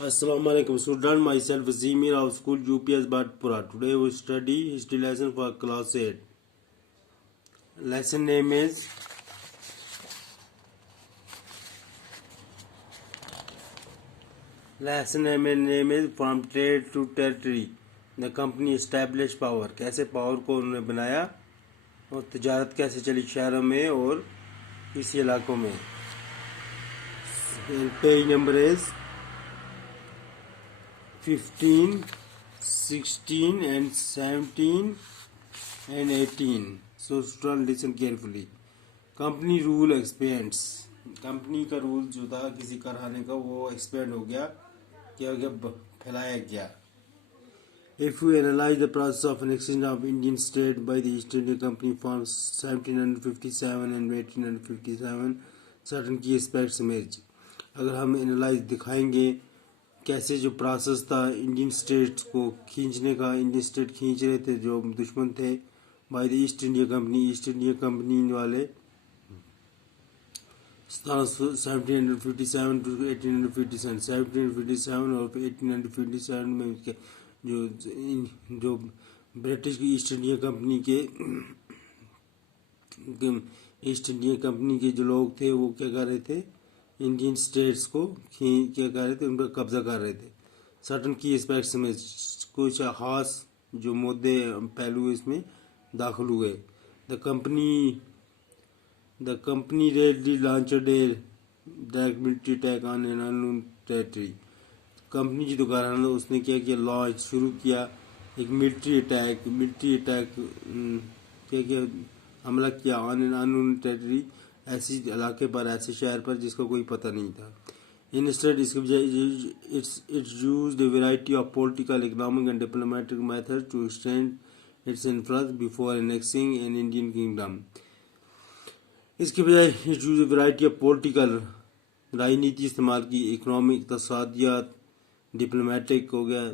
Assalamu alaikum student, myself Zimir of school UPS Bhatpura. Today we study history lesson for class 8. Lesson name is From Trade to Territory. The company established power. कैसे power को उन्होंने बनाया और तजारत कैसे चली शहरों में और इसी इलाकों में. Page number is 15, 16 and 17 and 18. So students listen carefully. Company rule expends. Company का रूल जो था किसी कारखाने का वो एक्सपेंड हो गया, क्या हो गया, फैलाया गया. If we analyze the process of annexation of Indian state by the East India Company from 1757 and 1857, certain key aspects emerge. अगर हम एनालाइज दिखाएंगे कैसे जो प्रोसेस था इंडियन स्टेट को खींचने का, इंडियन स्टेट खींच रहे थे जो दुश्मन थे by the east India company. East India company वाले 1757 टू 1857, 1757 और 1857 में जो ब्रिटिश ईस्ट इंडिया कंपनी के जो लोग थे वो क्या कर रहे थे, इंडियन स्टेट्स को क्या कर रहे थे, उन पर कब्जा कर रहे थे. सर्टन की एस्पेक्ट्स में कुछ खास जो मुद्दे पहलू इसमें दाखिल हुए. The company readily launched a direct military attack on an unknown territory. Company जो कारखाना था उसने क्या किया, लॉन्च शुरू किया एक मिलिट्री अटैक क्या किया, हमला किया ऑन एन अननोन टेरिटरी, ऐसी इलाके पर, ऐसे शहर पर जिसका कोई पता नहीं था. इंस्टेड इसके बजाय it's used a variety of political, economic and diplomatic method to extend its influence before annexing an Indian kingdom. इसके बजाय it's use a variety of political, राजनीति इस्तेमाल की, इकोनॉमिक, इक़्तिसादियात, डिप्लोमेटिक हो गया,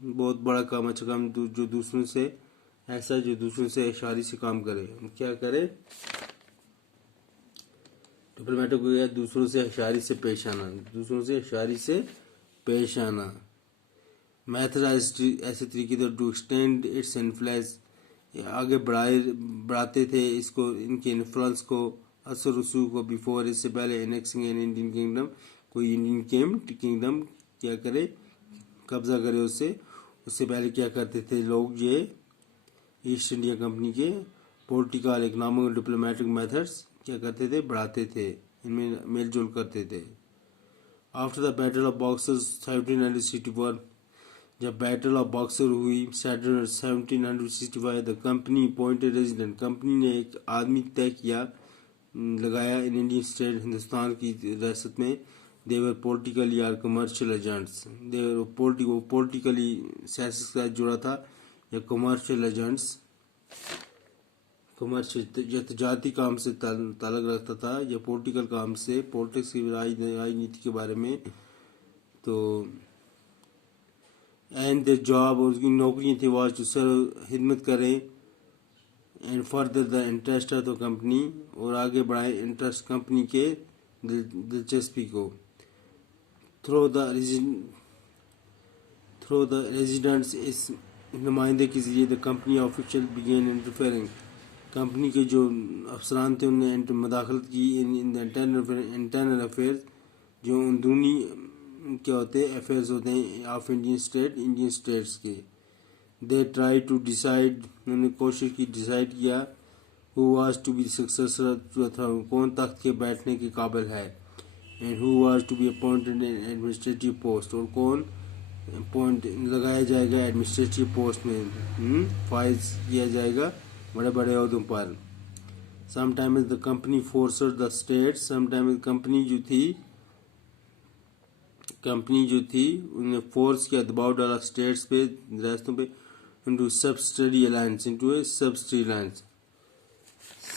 बहुत बड़ा काम, अच्छा काम जो दूसरों से ऐसा जो दूसरों से इशारे से काम करे, क्या करे, डिप्लोमेटिक हो गया, दूसरों से इशारे से पेश आना. मेथड ऐसे तरीके थे टू एक्सटेंड इट्स इन्फ्लुएंस, आगे बढ़ाते थे इसको, इनके इन्फ्लुएंस को, असर रसूख को, बिफोर, इससे पहले, एनेक्सिंग एन इंडियन किंगडम, कोई इंडियन किंगडम क्या करे, कब्जा करे उससे पहले क्या करते थे लोग, ये ईस्ट इंडिया कंपनी के पॉलिटिकल, इकोनॉमिक और डिप्लोमेटिक मेथड्स क्या करते थे, बढ़ाते थे, इनमें मेलजोल करते थे. After the battle of boxer 1761, जब बैटल ऑफ बॉक्सर हुई 1765, the company appointed resident, company ने एक आदमी तय किया, लगाया इन इंडियन स्टेट, हिंदुस्तान की रियासत में. देवर पॉलिटिकली और कमर्शियल एजेंट्स, देवर पॉलिटिकली सियासत के साथ जुड़ा था या कमर्शियल एजेंट्स, कमर्शियल तजारती काम से ताल्लुक रखता था या पॉलिटिकल काम से, पॉलिटिक्स की राजनीति के बारे में. तो एंड द जॉब, और उसकी नौकरी थी, वाज टू सर्व, हिदमत करें, and further the interest of the company, और आगे बढ़ाए इंटरेस्ट कंपनी के दिलचस्पी को. थ्रो द रेजिडेंट्स, इस नुमाइंदे के जरिए the company official began interfering, company के जो अफसरान थे उन्होंने मदाखलत की इन इंटरनल अफेयर्स, जो अंदरूनी क्या होते हैं अफेयर्स होते हैं ऑफ इंडियन स्टेट्स के. दे ट्राई टू डिसाइड, उन्होंने कोशिश की, डिसाइड किया, who was to be successor, कौन तख्त के बैठने के काबिल है, and who was to be appointed in administrative post, और कौन पॉइंट लगाया जाएगा एडमिनिस्ट्रेटिव पोस्ट में, फाइज किया जाएगा बड़े बड़े अहदों पर. Sometimes the company forced the state, sometimes company जो थी उन्होंने फोर्स किया, दबाव डाला स्टेट्स पे, रियासतों पे, into subsidiary alliance,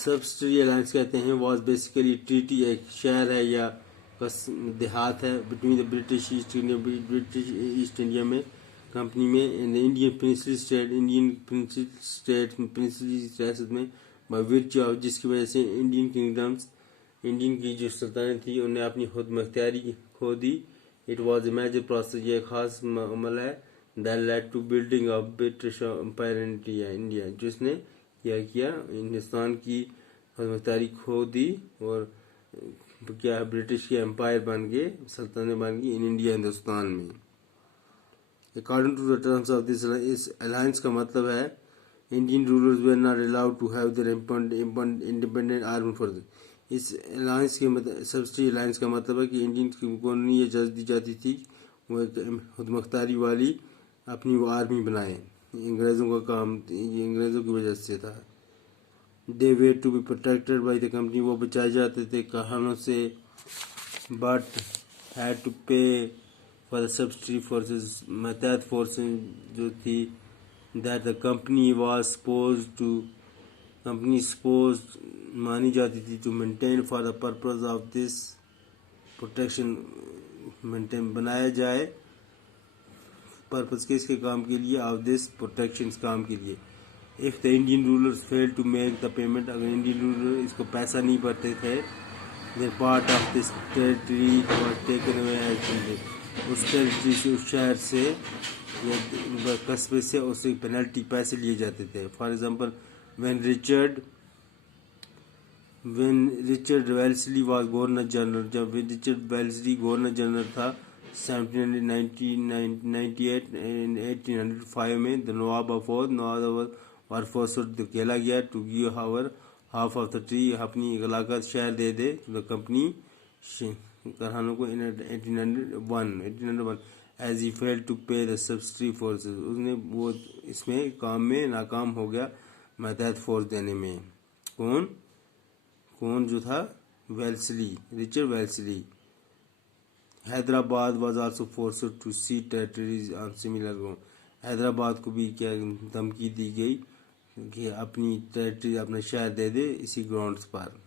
subsidiary alliance कहते हैं. वाज बेसिकली ट्रीटी, एक शहर है या देहात है between the British east India में कंपनी में, इन इंडियन प्रिंसली रियासत में, बाय विच ऑफ, जिसकी वजह से इंडियन की जो सल्तनत थी उन्हें अपनी खुद मुख्तियारी खो दी it was a major process, ये खास अमल है that led to building of British empire in India, जिसने क्या किया, हिंदुस्तान की हुकूमतदारी खो दी और क्या ब्रिटिश के एम्पायर बन गए, सल्तनत बन गई इन इंडिया, हिंदुस्तान में। According to the terms of this, इस अलायंस का मतलब है Indian rulers were not allowed to have their independent army force. इस अलायंस के मतलब सब्सिडी अलायंस का मतलब है कि इंडियन को नहीं इजाज़त दी जाती थी वो एक खुदमुख्तारी वाली अपनी वो आर्मी बनाए। अंग्रेज़ों का काम ये अंग्रेज़ों की वजह से था। They way to be protected by the company, वो बचाए जाते थे कहानों से, but had to pay for the subsidy forces, मतहत फोर्सेस जो थी, that the company was suppose to, company suppose मानी जाती थी to maintain for the purpose of this protection, maintain बनाया जाए पर्पज के, इसके काम के लिए, ऑफ दिस प्रोटेक्शन काम के लिए। If the Indian rulers fail to make the payment, अगर इंडियन रूलर इसको पैसा नहीं भरते थे, their part of this territory was taken away as, उस टेरिटरी से, उस शहर से या कस्बे से उससे पेनल्टी पैसे लिए जाते थे। For example when Richard Wellesley was governor general, जब रिचर्ड वेल्सली गवर्नर जनरल था 1805 में, द नवाब ऑफ और फोर्सड खेला गया to give over half of the tree, अपनी इलाका शहर दे दे द कंपनी करहानों को in 1801 as he failed to pay the subsidy forces, उसने वो इसमें काम में नाकाम हो गया मतहत फोर्स देने में। कौन जो था, Wellesley, Richard Wellesley. Hyderabad was also forced to cede territories on similar ground, Hyderabad को भी क्या धमकी दी गई कि अपनी टेरिटरी, अपना शहर दे दे इसी ग्राउंड्स पर।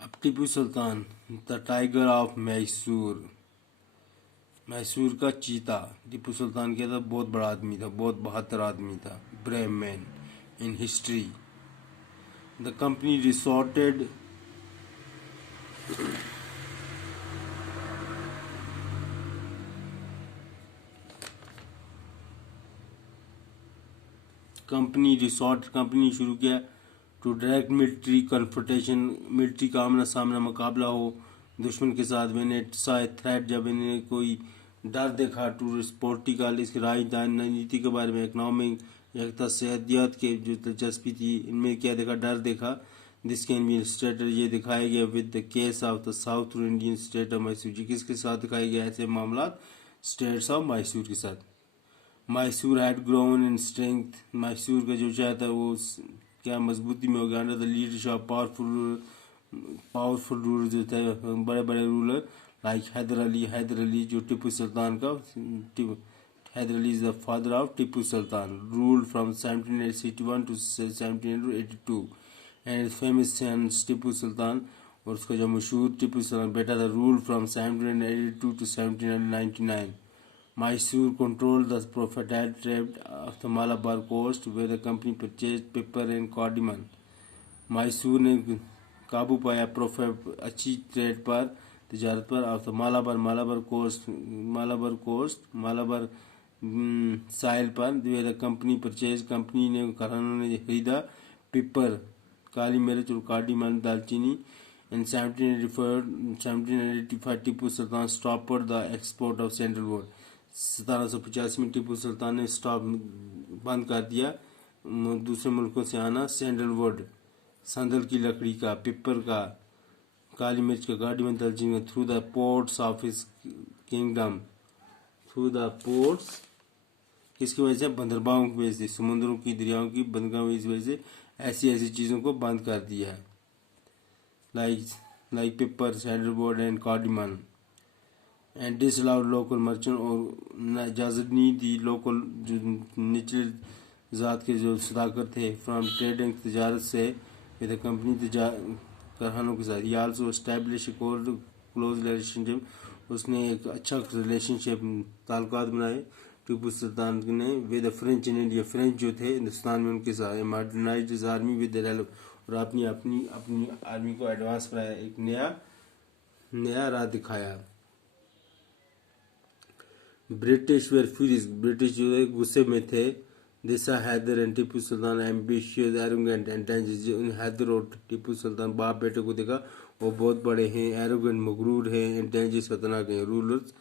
अब Tipu Sultan, the tiger of Mysore, Mysore का चीता। टीपू सुल्तान क्या था, बहुत बड़ा आदमी था, बहुत बहादुर आदमी था, brave man in history. The company resorted company शुरू किया to direct military confrontation, military का आमना सामना मुकाबला हो दुश्मन के साथ। मैंने थ्रेट, जब इन्हें कोई डर देखा, टू पॉलिटिकल, इसकी राजनीति के बारे में, इकनॉमिक, एकता, सेहतियात के जो दिलचस्पी थी इनमें क्या देखा, डर देखा। दिस कैन बी स्टेट, ये दिखाया गया with the case of the South Indian state of Mysore, जी किसके साथ दिखाया गया ऐसे मामला, स्टेट्स ऑफ मैसूर के साथ। Mysore had grown in strength, Mysore का जो शहर था वो क्या मजबूती में हो गया, under the leadership of powerful ruler जो थे, बड़े बड़े रूलर लाइक हैदर अली जो टिप्पू सुल्तान का, Hyder Ali is the father of Tipu Sultan, ruled from 1761 to 1782 and famous son Tipu Sultan, और उसका जो मशहूर टिप्पू सुल्तान बेटा था, rule from 1782 to 1799। Mysore controlled the profitable trade of the Malabar coast, where the company purchased pepper and cardamom. Mysore ने काबू पाया अच्छी ट्रेड पर, तजारत पर, ऑफ द मालाबार साइल पर, way the company purchase, company ने घरानों ने खरीदा पिपर, काली मिर्च और कार्डमम, दालचीनी। In 1785 Tipu Sultan stopped the export of sandalwood, 1785 में टिप्पू सुल्तान ने स्टॉप बंद कर दिया दूसरे मुल्कों से आना सैंडलवुड, संदल की लकड़ी का, पिपर का, काली मिर्च का, कार्डमम, दालचीनी का, through the ports of his kingdom, through the ports, किसकी वजह से, बंदरगाहों की वजह से, समुद्रों की, दरियाओं की बंदरगाहों की वजह से ऐसी चीज़ों को बंद कर दिया है, like pepper, sandalwood and cardamom, and disallowed local merchant, और इजाज़त नहीं दी लोकल जो निचले ज़ात के जो सदाकर थे फ्रॉम ट्रेडिंग, तजारत से, विद कंपनी करहानों के साथ। ही आल्सो एस्टैब्लिश क्लोज रिलेशनशिप, उसने एक अच्छा रिलेशनशिप ताल्लुकात बनाए टीपू सुल्तान ने with French in India, French जो थे हिंदुस्तान में उनके साथ। मॉडर्नाइज्ड आर्मी विद, और अपनी आर्मी को एडवांस बनाया, एक नया नया राह दिखाया। ब्रिटिश वेर फ्यूरियस, ब्रिटिश जो है गुस्से में थे। दिशा Hyder and Tipu Sultan ambitious arrogant and dangerous. Hyder और टीपू सुल्तान बाप बेटे को देखा, वो बहुत बड़े हैं, एरोगेंट मगरूर हैं, एंड डेंजरस खतरनाक हैं। रूलर्स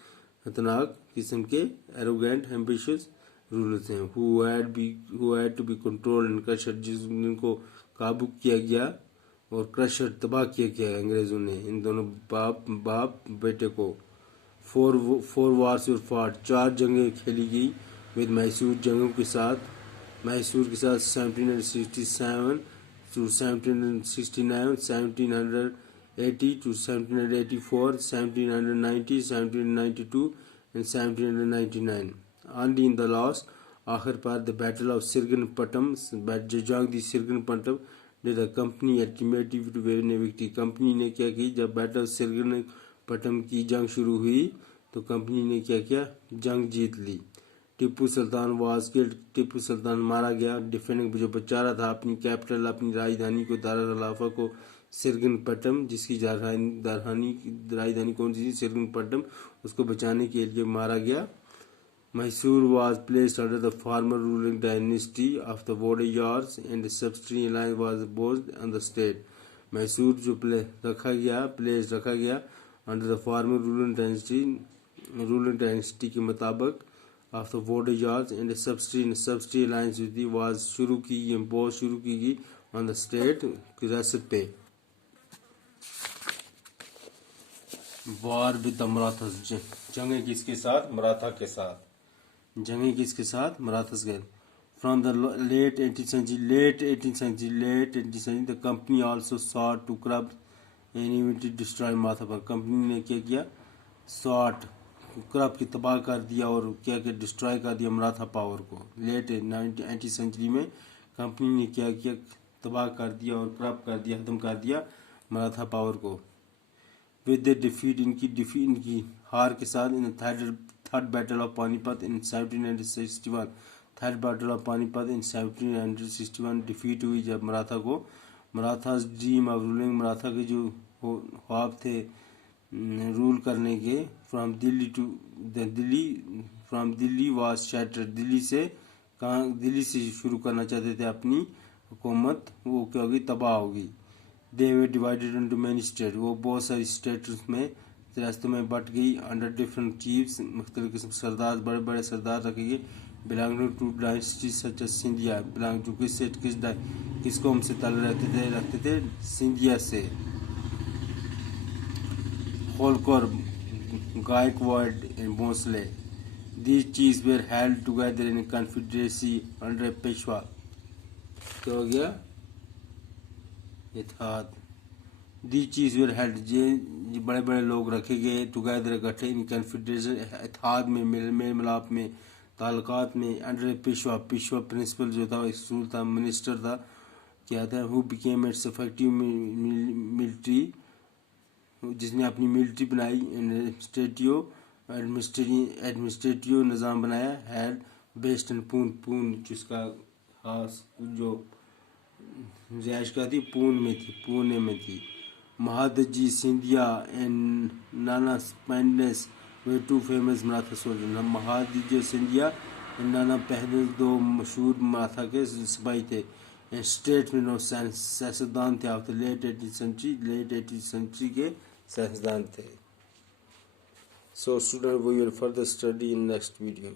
खतरनाक किस्म के, एरोगेंट एम्बिशियस रूलर्स हैं। Who had to be controlled and crushed, जिनको काबू किया गया और क्रशर तबाह किया गया अंग्रेजों ने, इन दोनों बाप बेटे को। फोर वार्स और फाट, 4 जंगें खेली गई विद मैसूर जंगों के साथ, मैसूर के साथ 1767 to 1769, 1780 to 1784, 1790, 1792 and 1799. Only in the last, आखिर पर द बैटल ऑफ सिरगनपट्टम, जंग दी Seringapatam, did the company ultimately to win a victory. Company ने क्या की, जब बैटल सिरगनपट्टम की जंग शुरू हुई तो कंपनी ने क्या किया, जंग जीत ली। टीपू सुल्तान वाज किल्ड, टीपू सुल्तान मारा गया। डिफेंडिंग, जो बचा रहा था अपनी कैपिटल, अपनी राजधानी को, दारुल खिलाफा को, सिरगनपट्टम, जिसकी राजधानी कौन सी थी, सिरगनपट्टम, उसको बचाने के लिए मारा गया। Mysore was placed under the former ruling dynasty of the Vodayars and the subsidiary alliance was imposed on the state. Mysore जो रखा गया under the former ruling dynasty के मुताबिक of the Vodayars and the subsidiary alliance was शुरू की गई on the state की रियासत पे। War with the Marathas, जंगें किसके साथ, मराठा के साथ। जंगें किसके साथ, मराठास के। From the late 18th century, the company also sought to curb and eventually destroy Maratha power. Company ने क्या किया, करब की तबाह कर दिया और क्या किया, डिस्ट्रॉय कर दिया मराठा पावर को। लेट 19th सेंचुरी में कंपनी ने क्या किया, तबाह कर दिया और करब कर दिया, खत्म कर दिया मराठा पावर को। विद द डिफीट, इनकी हार के साथ, in third battle of Panipat in 1761, third battle of Panipat in 1761 defeat हुई जब Marathas dream of ruling, Maratha के जो ख्वाब थे रूल करने के, from Delhi was shattered, Delhi से शुरू करना चाहते थे अपनी हुकूमत, वो क्या होगी, तबाह होगी। They were divided into many state, वो बहुत सारी स्टेट्स में, रियासतों में बट गई। अंडर डिफरेंट चीफ्स, मुख्तलिफ किस्म सरदार, बड़े बड़े सरदार रखे गए। Belonging to dynasty such as Scindia, belong जो किस कौम से ताल्लुक रखते थे, सिंधिया से। Holkar, Gaekwad and Bhonsle, these chiefs were held together in confederacy under Peshwa. क्या हो गया, इत्तेहाद। दी चीज वर हेल्ड, जे बड़े बड़े लोग रखे गए, टुगेदर इकट्ठे, इन कॉन्फेडरेशन इत्तेहाद में, मेल मिलाप में, ताल्लुकात में। अंडर पेशवा प्रिंसिपल जो था, स्कूल था, मिनिस्टर था, क्या था, who became it's effective military, जिसने अपनी मिलिट्री बनाई, एडमिनिस्ट्रेटिव निज़ाम बनाया। हैड बेस्ड इन पून, जिसका खास जो रिहाइश का थी पुणे में थी। महादजी सिंधिया एंड नाना पैंडेस were two famous Maratha soldier. Mahadji Scindia and Nana पैंडेस दो मशहूर मराठा के सिपाही थे। एंड स्टेट में सियासतदान थे of the late 18th century के सियासतदान थे। So student, we will further study in next video.